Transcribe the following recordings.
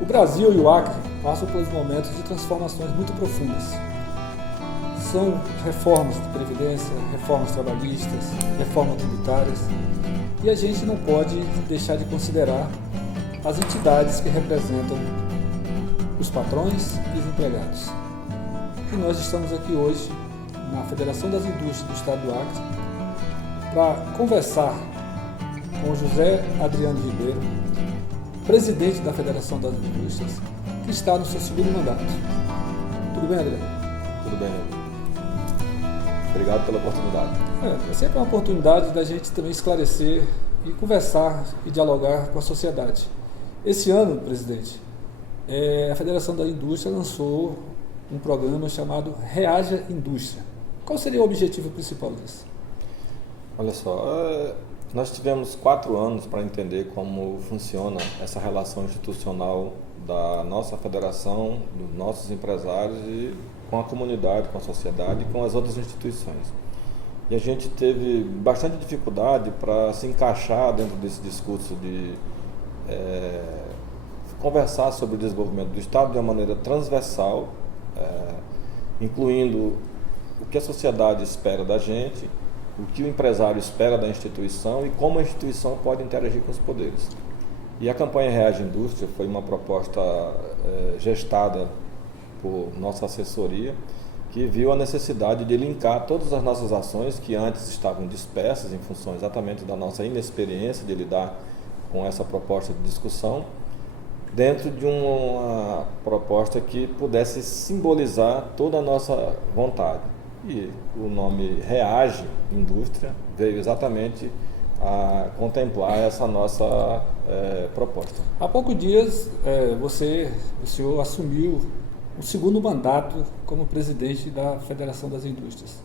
O Brasil e o Acre passam por momentos de transformações muito profundas. São reformas de previdência, reformas trabalhistas, reformas tributárias, e a gente não pode deixar de considerar as entidades que representam os patrões e os empregados. E nós estamos aqui hoje na Federação das Indústrias do Estado do Acre para conversar com José Adriano Ribeiro, presidente da Federação das Indústrias, que está no seu segundo mandato. Tudo bem, Adriano? Tudo bem, amigo. Obrigado pela oportunidade. É sempre uma oportunidade da gente também esclarecer e conversar e dialogar com a sociedade. Esse ano, presidente, a Federação da Indústria lançou um programa chamado Reaja Indústria. Qual seria o objetivo principal disso? Olha só, nós tivemos 4 anos para entender como funciona essa relação institucional da nossa federação, dos nossos empresários e com a comunidade, com a sociedade e com as outras instituições. E a gente teve bastante dificuldade para se encaixar dentro desse discurso de conversar sobre o desenvolvimento do Estado de uma maneira transversal, incluindo o que a sociedade espera da gente, o que o empresário espera da instituição e como a instituição pode interagir com os poderes. E a campanha Reage Indústria foi uma proposta gestada por nossa assessoria, que viu a necessidade de linkar todas as nossas ações que antes estavam dispersas em função exatamente da nossa inexperiência de lidar com essa proposta de discussão, dentro de uma proposta que pudesse simbolizar toda a nossa vontade. E o nome Reage Indústria veio exatamente a contemplar essa nossa proposta. Há poucos dias o senhor assumiu o segundo mandato como presidente da Federação das Indústrias.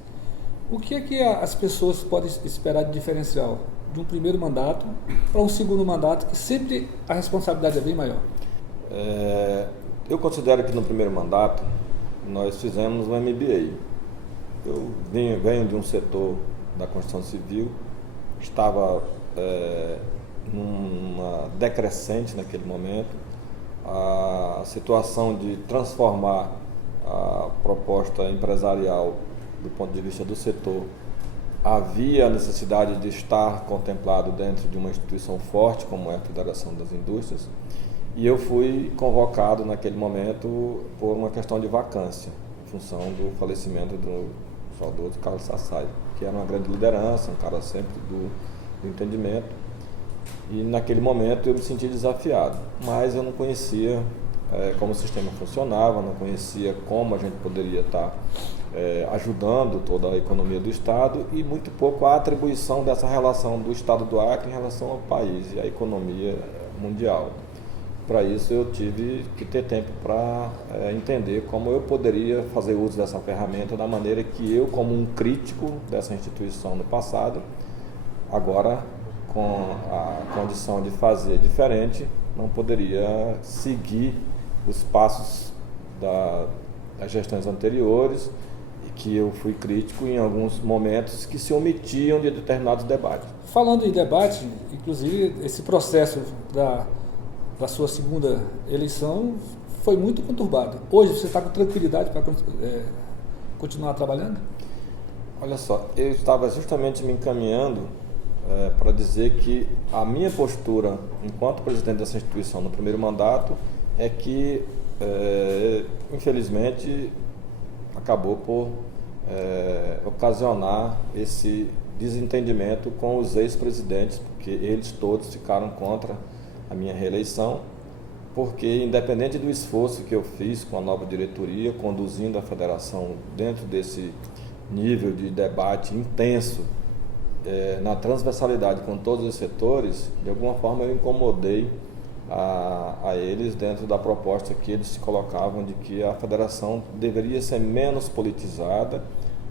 O que é que as pessoas podem esperar de diferencial de um primeiro mandato para um segundo mandato, que sempre a responsabilidade é bem maior? Eu considero que no primeiro mandato nós fizemos um MBA. Eu venho de um setor da construção civil, estava numa decrescente naquele momento. A situação de transformar a proposta empresarial do ponto de vista do setor, havia a necessidade de estar contemplado dentro de uma instituição forte como é a Federação das Indústrias, e eu fui convocado naquele momento por uma questão de vacância, em função do falecimento do saudoso Carlos Sassai, que era uma grande liderança, um cara sempre do entendimento. E naquele momento eu me senti desafiado, mas eu não conhecia como o sistema funcionava, não conhecia como a gente poderia estar ajudando toda a economia do Estado e muito pouco a atribuição dessa relação do Estado do Acre em relação ao país e à economia mundial. Para isso eu tive que ter tempo para entender como eu poderia fazer uso dessa ferramenta da maneira que eu, como um crítico dessa instituição no passado, agora com a condição de fazer diferente, não poderia seguir os passos das gestões anteriores, e que eu fui crítico em alguns momentos que se omitiam de determinados debates. Falando em debate, inclusive esse processo da sua segunda eleição foi muito conturbado. Hoje você está com tranquilidade para continuar trabalhando? Olha só, eu estava justamente me encaminhando para dizer que a minha postura enquanto presidente dessa instituição no primeiro mandato é que, infelizmente, acabou por ocasionar esse desentendimento com os ex-presidentes, porque eles todos ficaram contra a minha reeleição, porque independente do esforço que eu fiz com a nova diretoria, conduzindo a federação dentro desse nível de debate intenso, na transversalidade com todos os setores, de alguma forma eu incomodei a eles dentro da proposta que eles se colocavam de que a federação deveria ser menos politizada,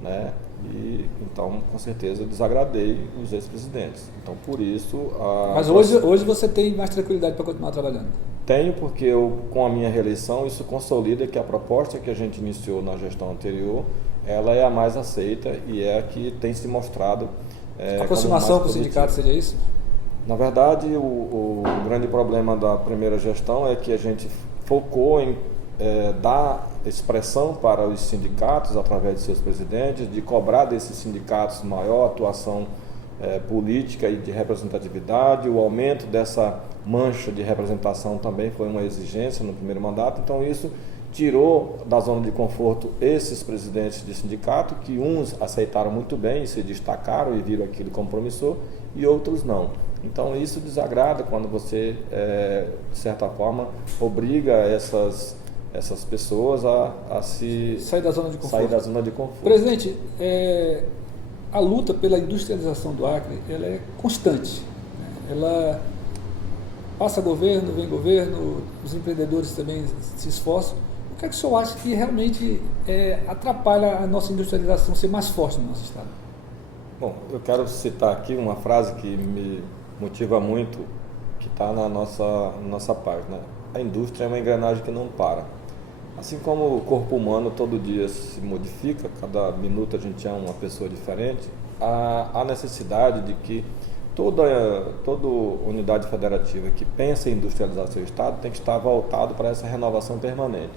né? E então, com certeza, desagradei os ex-presidentes. Então, por isso... Mas hoje você tem mais tranquilidade para continuar trabalhando? Tenho, porque eu, com a minha reeleição, isso consolida que a proposta que a gente iniciou na gestão anterior, ela é a mais aceita e é a que tem se mostrado a aproximação com o sindicato seria isso? Na verdade, o grande problema da primeira gestão é que a gente focou em dar expressão para os sindicatos através de seus presidentes, de cobrar desses sindicatos maior atuação política e de representatividade. O aumento dessa mancha de representação também foi uma exigência no primeiro mandato, então isso tirou da zona de conforto esses presidentes de sindicato, que uns aceitaram muito bem e se destacaram e viram aquilo como promissor, e outros não. Então isso desagrada quando você, de certa forma, obriga essas pessoas a sair da zona de conforto. Presidente, a luta pela industrialização do Acre, ela é constante. Ela passa governo, vem governo, os empreendedores também se esforçam. O que é que o senhor acha que realmente atrapalha a nossa industrialização ser mais forte no nosso estado? Bom, eu quero citar aqui uma frase que me motiva muito, que está na nossa página. A indústria é uma engrenagem que não para. Assim como o corpo humano todo dia se modifica, cada minuto a gente é uma pessoa diferente, há necessidade de que toda unidade federativa que pensa em industrializar seu estado tem que estar voltado para essa renovação permanente.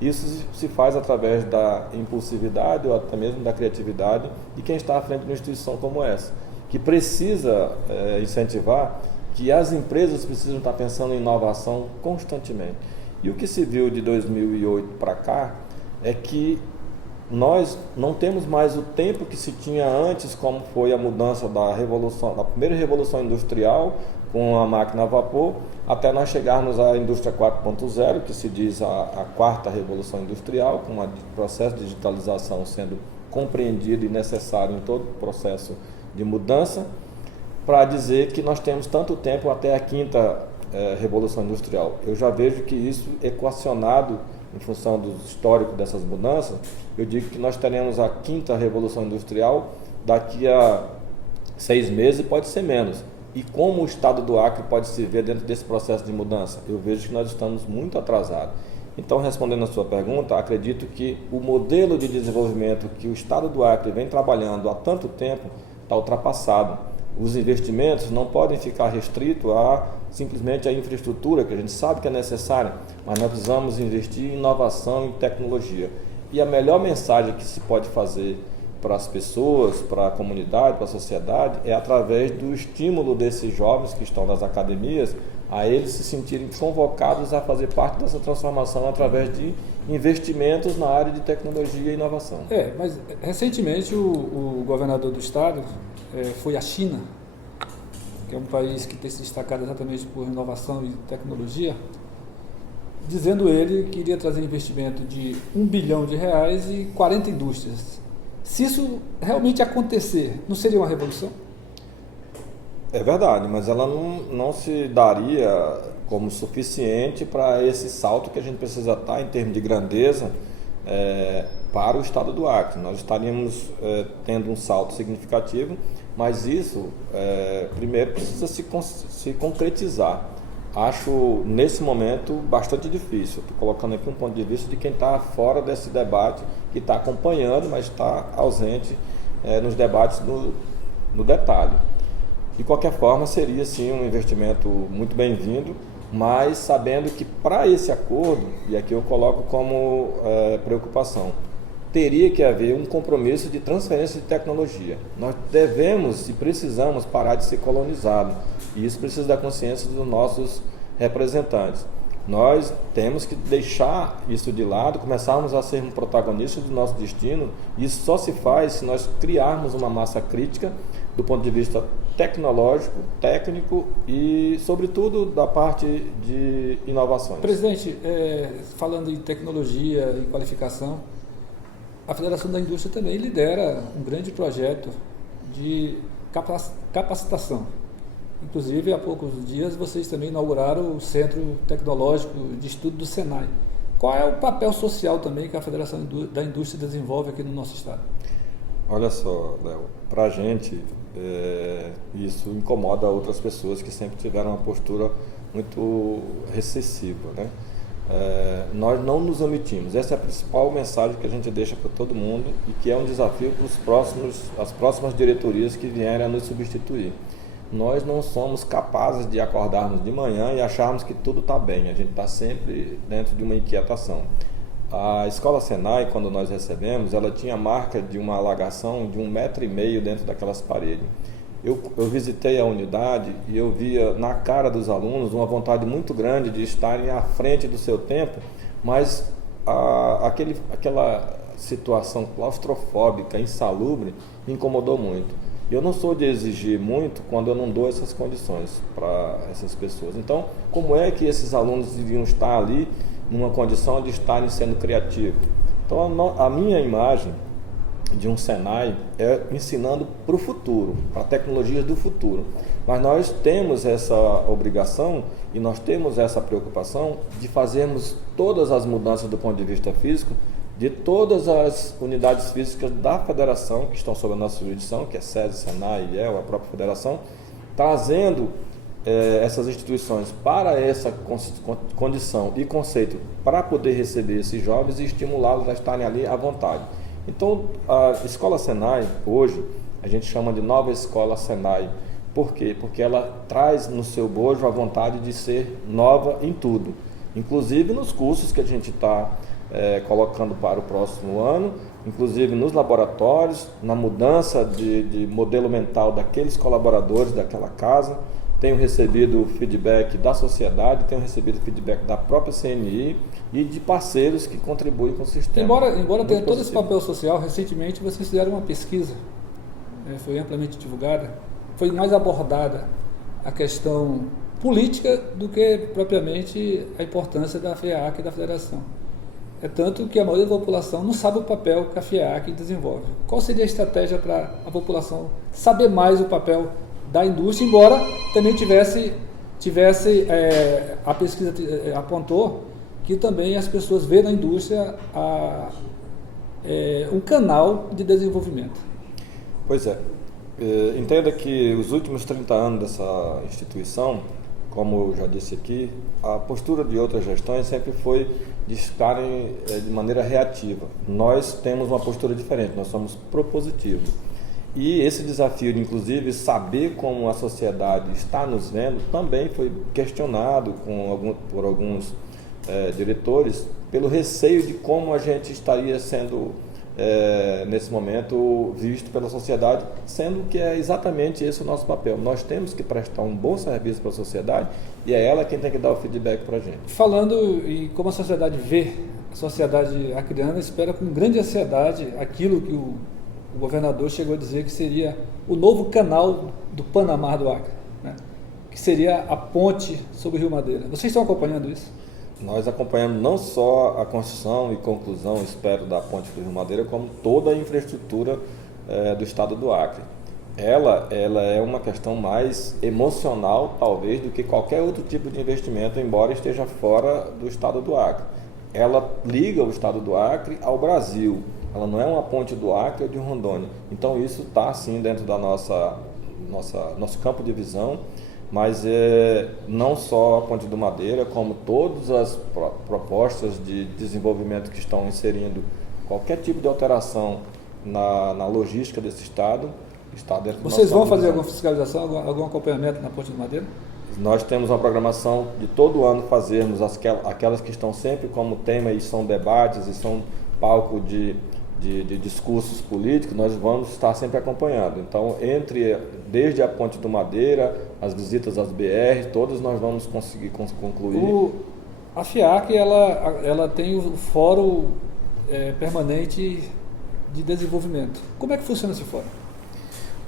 Isso se faz através da impulsividade ou até mesmo da criatividade de quem está à frente de uma instituição como essa, que precisa incentivar que as empresas precisam estar pensando em inovação constantemente. E o que se viu de 2008 para cá é que nós não temos mais o tempo que se tinha antes, como foi a mudança da primeira revolução industrial com a máquina a vapor, até nós chegarmos à indústria 4.0, que se diz a quarta revolução industrial, com o processo de digitalização sendo compreendido e necessário em todo o processo de mudança, para dizer que nós temos tanto tempo até a quinta revolução industrial. Eu já vejo que isso equacionado em função do histórico dessas mudanças, eu digo que nós teremos a quinta revolução industrial daqui a 6 meses, pode ser menos. E como o estado do Acre pode se ver dentro desse processo de mudança? Eu vejo que nós estamos muito atrasados. Então, respondendo a sua pergunta, acredito que o modelo de desenvolvimento que o estado do Acre vem trabalhando há tanto tempo está ultrapassado. Os investimentos não podem ficar restritos a simplesmente a infraestrutura, que a gente sabe que é necessária, mas nós precisamos investir em inovação e tecnologia. E a melhor mensagem que se pode fazer para as pessoas, para a comunidade, para a sociedade, é através do estímulo desses jovens que estão nas academias, a eles se sentirem convocados a fazer parte dessa transformação através de investimentos na área de tecnologia e inovação. Mas recentemente o governador do estado foi à China, que é um país que tem se destacado exatamente por inovação e tecnologia, dizendo ele que iria trazer investimento de R$1 bilhão e 40 indústrias. Se isso realmente acontecer, não seria uma revolução? É verdade, mas ela não se daria como suficiente para esse salto que a gente precisa estar em termos de grandeza para o estado do Acre. Nós estaríamos tendo um salto significativo, mas isso primeiro precisa se concretizar. Acho nesse momento bastante difícil. Estou colocando aqui um ponto de vista de quem está fora desse debate, que está acompanhando, mas está ausente nos debates no detalhe. De qualquer forma, seria sim um investimento muito bem-vindo, mas sabendo que para esse acordo, e aqui eu coloco como preocupação, teria que haver um compromisso de transferência de tecnologia. Nós devemos e precisamos parar de ser colonizados, e isso precisa da consciência dos nossos representantes. Nós temos que deixar isso de lado, começarmos a ser um protagonista do nosso destino, e isso só se faz se nós criarmos uma massa crítica do ponto de vista tecnológico, técnico e, sobretudo, da parte de inovações. Presidente, falando em tecnologia e qualificação, a Federação da Indústria também lidera um grande projeto de capacitação. Inclusive, há poucos dias, vocês também inauguraram o Centro Tecnológico de Estudo do Senai. Qual é o papel social também que a Federação da Indústria desenvolve aqui no nosso estado? Olha só, Léo, para a gente isso incomoda outras pessoas que sempre tiveram uma postura muito recessiva, né? Nós não nos omitimos. Essa é a principal mensagem que a gente deixa para todo mundo e que é um desafio para as próximas diretorias que vierem a nos substituir. nós não somos capazes de acordarmos de manhã e acharmos que tudo está bem. A gente está sempre dentro de uma inquietação. A Escola Senai, quando nós recebemos, ela tinha a marca de uma alagação de 1,5 m dentro daquelas paredes. Eu visitei a unidade e eu via na cara dos alunos uma vontade muito grande de estarem à frente do seu tempo, mas aquela situação claustrofóbica, insalubre, me incomodou muito. Eu não sou de exigir muito quando eu não dou essas condições para essas pessoas. Então, como é que esses alunos iriam estar ali numa condição de estarem sendo criativos? Então, a minha imagem de um Senai é ensinando para o futuro, para tecnologias do futuro. Mas nós temos essa obrigação e nós temos essa preocupação de fazermos todas as mudanças do ponto de vista físico de todas as unidades físicas da federação que estão sob a nossa jurisdição, que é SESI, Senai, IEL, a própria federação, trazendo essas instituições para essa condição e conceito para poder receber esses jovens e estimulá-los a estarem ali à vontade. Então, a Escola Senai, hoje, a gente chama de Nova Escola Senai. Por quê? Porque ela traz no seu bojo a vontade de ser nova em tudo, inclusive nos cursos que a gente está colocando para o próximo ano, inclusive nos laboratórios, na mudança de modelo mental daqueles colaboradores daquela casa. Tenho recebido feedback da sociedade, tenho recebido feedback da própria CNI e de parceiros que contribuem com o sistema. Embora tenha todo esse papel social, recentemente vocês fizeram uma pesquisa, foi amplamente divulgada, foi mais abordada a questão política do que propriamente a importância da FEAC e da federação. É tanto que a maioria da população não sabe o papel que a FEAC desenvolve. Qual seria a estratégia para a população saber mais o papel da indústria, embora também tivesse a pesquisa apontou que também as pessoas veem na indústria um canal de desenvolvimento. Pois é. Entenda que os últimos 30 anos dessa instituição, como eu já disse aqui, a postura de outras gestões sempre foi de estarem de maneira reativa. Nós temos uma postura diferente, nós somos propositivos. E esse desafio de, inclusive, saber como a sociedade está nos vendo, também foi questionado por alguns diretores, pelo receio de como a gente estaria sendo, nesse momento, visto pela sociedade, sendo que é exatamente esse o nosso papel. Nós temos que prestar um bom serviço para a sociedade e é ela quem tem que dar o feedback para a gente. Falando em como a sociedade vê, a sociedade acreana espera com grande ansiedade aquilo que o governador chegou a dizer que seria o novo canal do Panamá do Acre, né? Que seria a ponte sobre o Rio Madeira. Vocês estão acompanhando isso? Nós acompanhamos não só a construção e conclusão, espero, da ponte do Rio Madeira, como toda a infraestrutura do estado do Acre. Ela é uma questão mais emocional, talvez, do que qualquer outro tipo de investimento, embora esteja fora do estado do Acre. Ela liga o estado do Acre ao Brasil. Ela não é uma ponte do Acre ou de Rondônia. Então isso está sim dentro da nosso campo de visão, mas não só a ponte do Madeira, como todas as propostas de desenvolvimento que estão inserindo qualquer tipo de alteração na logística desse estado, está dentro do nosso. Vocês vão fazer alguma fiscalização, algum acompanhamento na ponte do Madeira? Nós temos uma programação de todo ano fazermos aquelas que estão sempre como tema e são debates e são palco de discursos políticos, nós vamos estar sempre acompanhando. Então, desde a Ponte do Madeira, as visitas às BR, todas nós vamos conseguir concluir. A FIAC, ela tem o Fórum Permanente de Desenvolvimento. Como é que funciona esse fórum?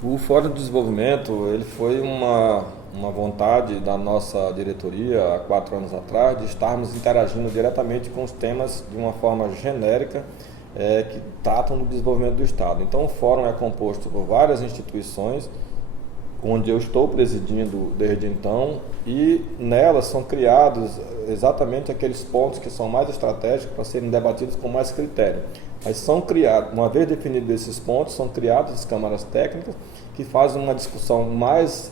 O Fórum de Desenvolvimento, ele foi uma vontade da nossa diretoria, há 4 anos atrás, de estarmos interagindo diretamente com os temas de uma forma genérica, que tratam do desenvolvimento do Estado. Então, o fórum é composto por várias instituições, onde eu estou presidindo desde então, e nelas são criados exatamente aqueles pontos que são mais estratégicos para serem debatidos com mais critério. Mas são criados, uma vez definidos esses pontos, são criadas as câmaras técnicas que fazem uma discussão mais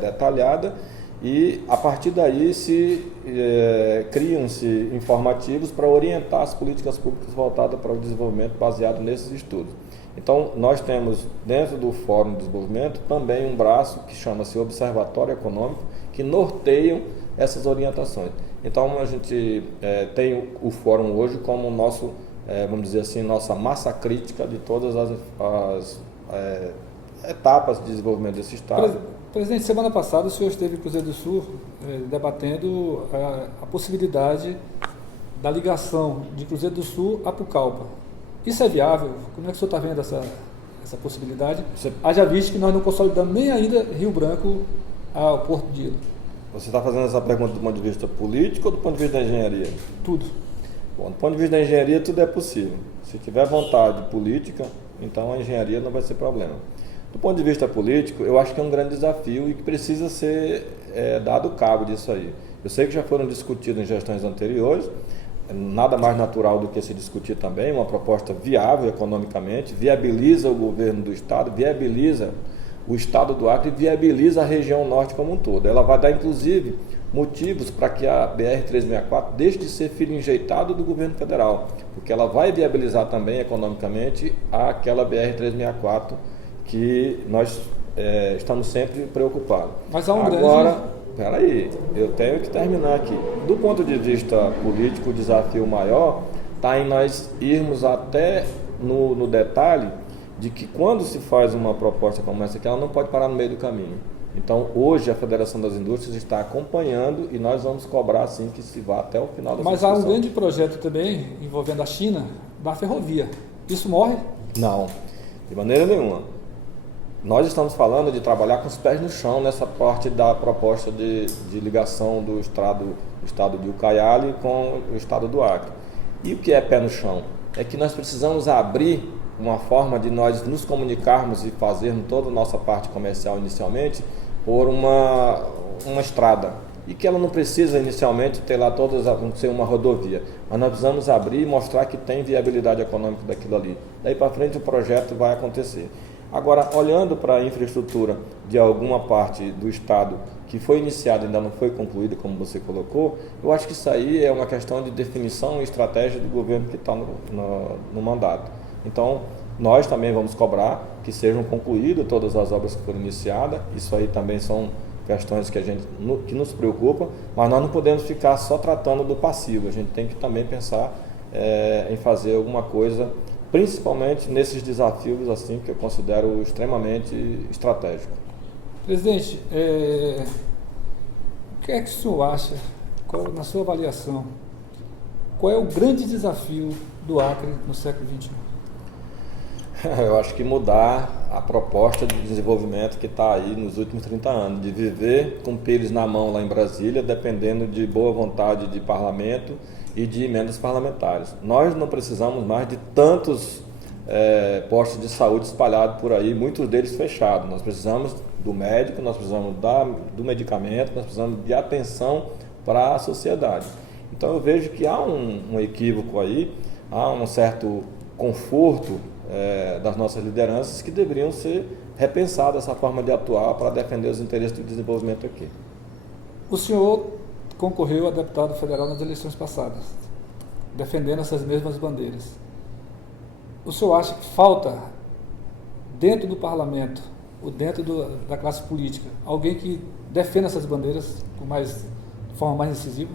detalhada, e a partir daí criam-se informativos para orientar as políticas públicas voltadas para o desenvolvimento baseado nesses estudos. Então, nós temos dentro do Fórum de Desenvolvimento também um braço que chama-se Observatório Econômico, que norteiam essas orientações. Então, a gente tem o Fórum hoje como nosso, vamos dizer assim, nossa massa crítica de todas as etapas de desenvolvimento desse Estado. Presidente, semana passada o senhor esteve em Cruzeiro do Sul debatendo a possibilidade da ligação de Cruzeiro do Sul a Pucallpa. Isso é viável? Como é que o senhor está vendo essa possibilidade? Haja visto que nós não consolidamos nem ainda Rio Branco ao Porto de Ilha. Você está fazendo essa pergunta do ponto de vista político ou do ponto de vista da engenharia? Tudo. Bom, do ponto de vista da engenharia, tudo é possível. Se tiver vontade política, então a engenharia não vai ser problema. Do ponto de vista político, eu acho que é um grande desafio e que precisa ser dado cabo disso aí. Eu sei que já foram discutidos em gestões anteriores, nada mais natural do que se discutir também, uma proposta viável economicamente, viabiliza o governo do Estado, viabiliza o Estado do Acre e viabiliza a região norte como um todo. Ela vai dar, inclusive, motivos para que a BR-364 deixe de ser filho enjeitado do governo federal, porque ela vai viabilizar também economicamente aquela BR-364 que nós estamos sempre preocupados. Mas há um Peraí, eu tenho que terminar aqui. Do ponto de vista político, o desafio maior está em nós irmos até no detalhe de que quando se faz uma proposta como essa aqui, ela não pode parar no meio do caminho. Então, hoje a Federação das Indústrias está acompanhando e nós vamos cobrar assim que se vá até o final da Mas há um grande projeto também envolvendo a China, da ferrovia. Isso morre? Não, de maneira nenhuma. Nós estamos falando de trabalhar com os pés no chão nessa parte da proposta de ligação do estado de Ucaiali com o estado do Acre. E o que é pé no chão? É que nós precisamos abrir uma forma de nós nos comunicarmos e fazermos toda a nossa parte comercial inicialmente por uma estrada. E que ela não precisa inicialmente ter lá ser uma rodovia. Mas nós precisamos abrir e mostrar que tem viabilidade econômica daquilo ali. Daí para frente o projeto vai acontecer. Agora, olhando para a infraestrutura de alguma parte do Estado que foi iniciada e ainda não foi concluída, como você colocou, eu acho que isso aí é uma questão de definição e estratégia do governo que está no mandato. Então, nós também vamos cobrar que sejam concluídas todas as obras que foram iniciadas, isso aí também são questões que nos preocupam, mas nós não podemos ficar só tratando do passivo, a gente tem que também pensar em fazer alguma coisa, principalmente nesses desafios assim que eu considero extremamente estratégico. Presidente, o que é que o senhor acha, na sua avaliação, qual é o grande desafio do Acre no século XXI? Eu acho que mudar a proposta de desenvolvimento que está aí nos últimos 30 anos, de viver com pires na mão lá em Brasília, dependendo de boa vontade de parlamento e de emendas parlamentares. Nós não precisamos mais de tantos postos de saúde espalhados por aí, muitos deles fechados. Nós precisamos do médico, nós precisamos do medicamento, nós precisamos de atenção para a sociedade. Então eu vejo que há um equívoco aí, há um certo conforto das nossas lideranças que deveriam ser repensadas essa forma de atuar para defender os interesses do desenvolvimento aqui. O senhor concorreu a deputado federal nas eleições passadas, defendendo essas mesmas bandeiras. O senhor acha que falta, dentro do parlamento, ou dentro da classe política, alguém que defenda essas bandeiras de forma mais incisiva?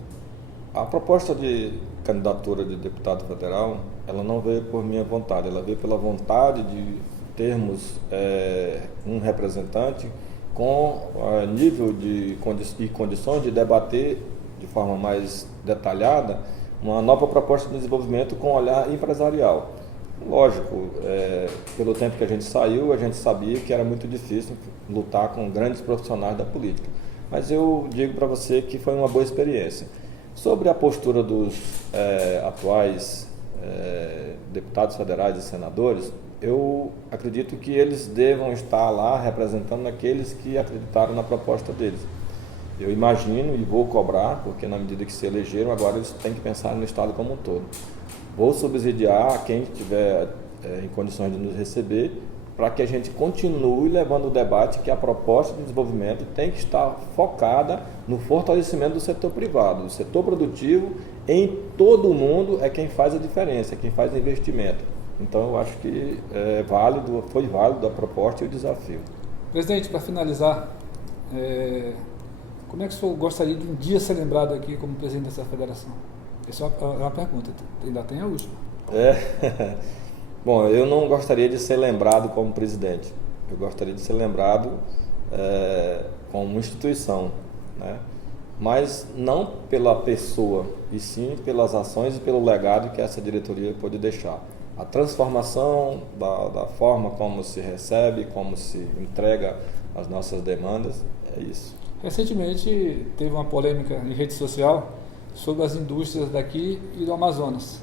A proposta de candidatura de deputado federal, ela não veio por minha vontade, ela veio pela vontade de termos um representante com nível e condições de debater de forma mais detalhada uma nova proposta de desenvolvimento com olhar empresarial. Lógico, pelo tempo que a gente saiu, a gente sabia que era muito difícil lutar com grandes profissionais da política. Mas eu digo para você que foi uma boa experiência. Sobre a postura dos atuais deputados federais e senadores, eu acredito que eles devam estar lá representando aqueles que acreditaram na proposta deles. Eu imagino e vou cobrar, porque na medida que se elegeram, agora eles têm que pensar no Estado como um todo. Vou subsidiar quem estiver em condições de nos receber, para que a gente continue levando o debate que a proposta de desenvolvimento tem que estar focada no fortalecimento do setor privado. O setor produtivo, em todo o mundo, é quem faz a diferença, é quem faz o investimento. Então eu acho que foi válido a proposta e o desafio. Presidente, para finalizar, como é que o senhor gostaria de um dia ser lembrado aqui como presidente dessa federação? Essa é uma pergunta, ainda tem a última. Bom, eu não gostaria de ser lembrado como presidente. Eu gostaria de ser lembrado como instituição, né? Mas não pela pessoa, e sim pelas ações e pelo legado que essa diretoria pode deixar. A transformação da forma como se recebe, como se entrega as nossas demandas, é isso. Recentemente teve uma polêmica em rede social sobre as indústrias daqui e do Amazonas.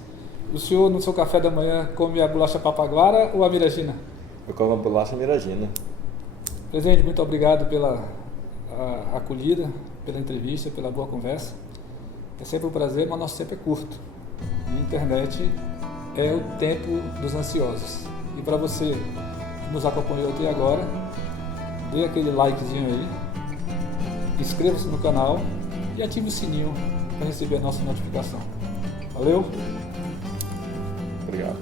O senhor, no seu café da manhã, come a bolacha Papaguara ou a Miragina? Eu como a bolacha Miragina. Presidente, muito obrigado pela acolhida, pela entrevista, pela boa conversa. É sempre um prazer, mas nosso tempo é curto. E a internet é o tempo dos ansiosos. E para você que nos acompanhou até agora, dê aquele likezinho aí, inscreva-se no canal e ative o sininho para receber a nossa notificação. Valeu! Obrigado.